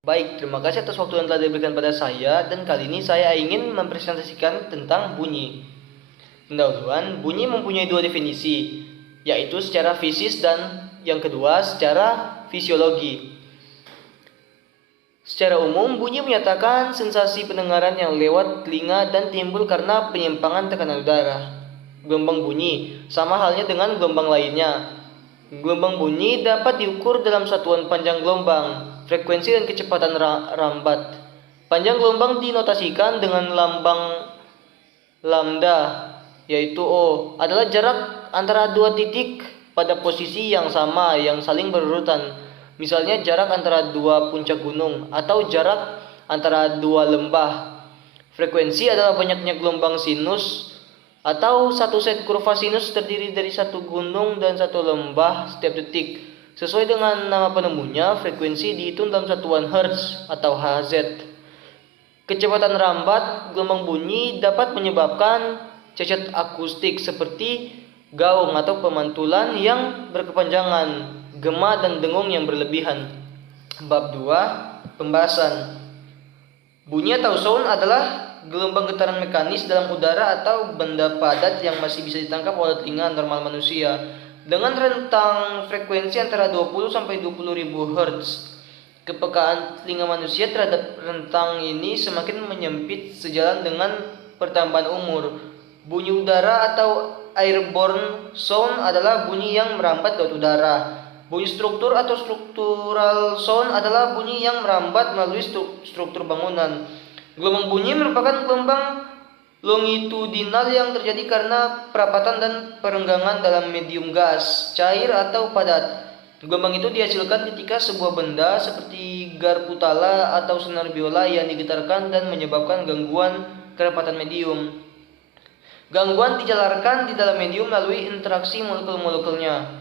Baik, terima kasih atas waktu yang telah diberikan pada saya, dan kali ini saya ingin mempresentasikan tentang bunyi. Pendahuluan, bunyi mempunyai dua definisi, yaitu secara fisis dan yang kedua secara fisiologi. Secara umum, bunyi menyatakan sensasi pendengaran yang lewat telinga dan timbul karena penyimpangan tekanan udara. Gelombang bunyi sama halnya dengan gelombang lainnya. Gelombang bunyi dapat diukur dalam satuan panjang gelombang, frekuensi dan kecepatan rambat. Panjang gelombang dinotasikan dengan lambang lambda, yaitu O, adalah jarak antara dua titik pada posisi yang sama yang saling berurutan. Misalnya jarak antara dua puncak gunung atau jarak antara dua lembah. Frekuensi adalah banyaknya gelombang sinus atau satu set kurva sinus terdiri dari satu gunung dan satu lembah setiap detik. Sesuai dengan nama penemunya, frekuensi dihitung dalam satuan Hertz atau Hz. Kecepatan rambat gelombang bunyi dapat menyebabkan cacat akustik seperti gaung atau pemantulan yang berkepanjangan, gema dan dengung yang berlebihan. Bab 2, pembahasan. Bunyi atau sound adalah gelombang getaran mekanis dalam udara atau benda padat yang masih bisa ditangkap oleh telinga normal manusia dengan rentang frekuensi antara 20 sampai 20.000 Hz. Kepekaan telinga manusia terhadap rentang ini semakin menyempit sejalan dengan pertambahan umur. Bunyi udara atau airborne sound adalah bunyi yang merambat lewat udara. Bunyi struktur atau struktural sound adalah bunyi yang merambat melalui struktur bangunan. Gelombang bunyi merupakan gelombang longitudinal yang terjadi karena perapatan dan perenggangan dalam medium gas, cair atau padat. Gelombang itu dihasilkan ketika sebuah benda seperti garpu tala atau senar biola yang digetarkan dan menyebabkan gangguan kerapatan medium. Gangguan dijalarkan di dalam medium melalui interaksi molekul-molekulnya.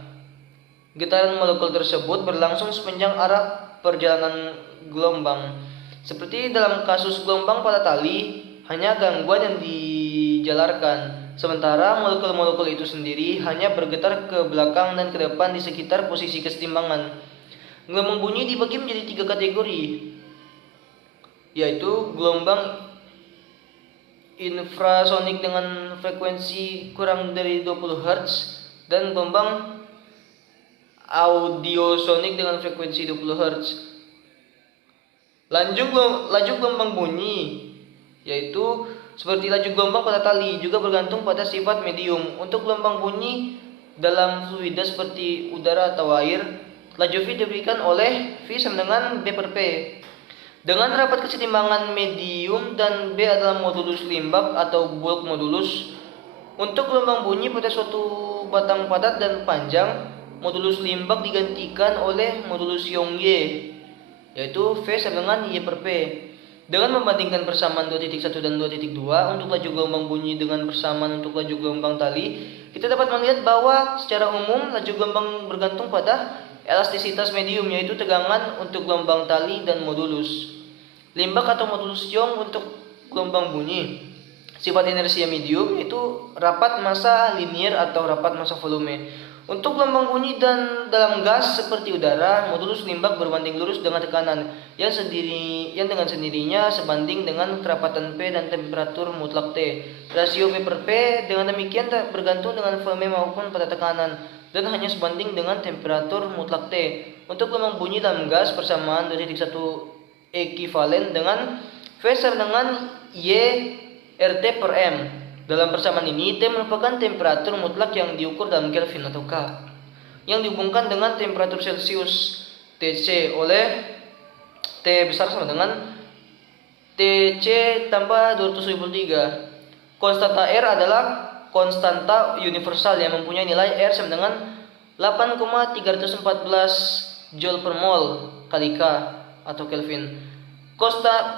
Getaran molekul tersebut berlangsung sepanjang arah perjalanan gelombang. Seperti dalam kasus gelombang pada tali, hanya gangguan yang dijalarkan, sementara molekul-molekul itu sendiri hanya bergetar ke belakang dan ke depan di sekitar posisi kesetimbangan. Gelombang bunyi dibagi menjadi 3 kategori, yaitu gelombang infrasonik dengan frekuensi kurang dari 20 Hz dan gelombang audiosonik dengan frekuensi 20 Hz. Laju gelombang bunyi, yaitu seperti laju gelombang pada tali, juga bergantung pada sifat medium. Untuk gelombang bunyi dalam fluida seperti udara atau air, laju V diberikan oleh V sama dengan B per P. Dengan rapat kesetimbangan medium dan B adalah modulus limbab atau bulk modulus. Untuk gelombang bunyi pada suatu batang padat dan panjang, modulus limbab digantikan oleh modulus Young-Ye, yaitu V sama dengan Y per P. Dengan membandingkan persamaan 2.1 dan 2.2 untuk laju gelombang bunyi dengan persamaan untuk laju gelombang tali, kita dapat melihat bahwa secara umum laju gelombang bergantung pada elastisitas medium, yaitu tegangan untuk gelombang tali dan modulus limbab atau modulus Young untuk gelombang bunyi. Sifat inersia medium yaitu rapat massa linier atau rapat massa volume. Untuk gelombang bunyi dan dalam gas seperti udara, modulus limbab berbanding lurus dengan tekanan yang dengan sendirinya sebanding dengan kerapatan P dan temperatur mutlak T. Rasio P per P dengan demikian tak bergantung dengan volume maupun pada tekanan dan hanya sebanding dengan temperatur mutlak T. Untuk gelombang bunyi dalam gas, persamaan 2.1 ekivalen dengan V sama dengan Y RT per M. Dalam persamaan ini, T merupakan temperatur mutlak yang diukur dalam Kelvin atau K, yang dihubungkan dengan temperatur Celcius Tc oleh T besar sama dengan Tc tambah 273. Konstanta R adalah konstanta universal yang mempunyai nilai R sama dengan 8,314 Joule per mol kali K atau Kelvin.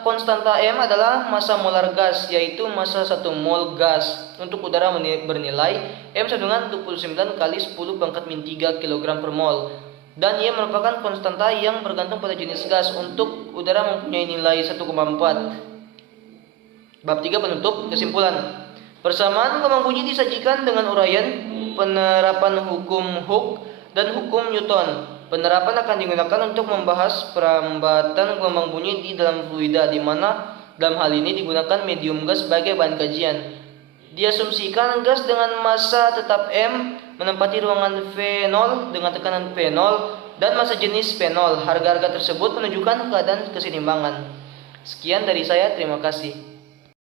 Konstanta M adalah massa molar gas, yaitu massa 1 mol gas. Untuk udara bernilai M sama dengan 29 kali 10 pangkat min 3 kg per mol. Dan ia merupakan konstanta yang bergantung pada jenis gas. Untuk udara mempunyai nilai 1,4. Bab 3 penutup. Kesimpulan. Persamaan gelombang bunyi disajikan dengan uraian penerapan hukum Hooke dan hukum Newton. Penerapan akan digunakan untuk membahas perambatan gelombang bunyi di dalam fluida, di mana dalam hal ini digunakan medium gas sebagai bahan kajian. Diasumsikan gas dengan massa tetap M menempati ruangan fenol dengan tekanan fenol dan massa jenis fenol. Harga-harga tersebut menunjukkan keadaan keseimbangan. Sekian dari saya, terima kasih.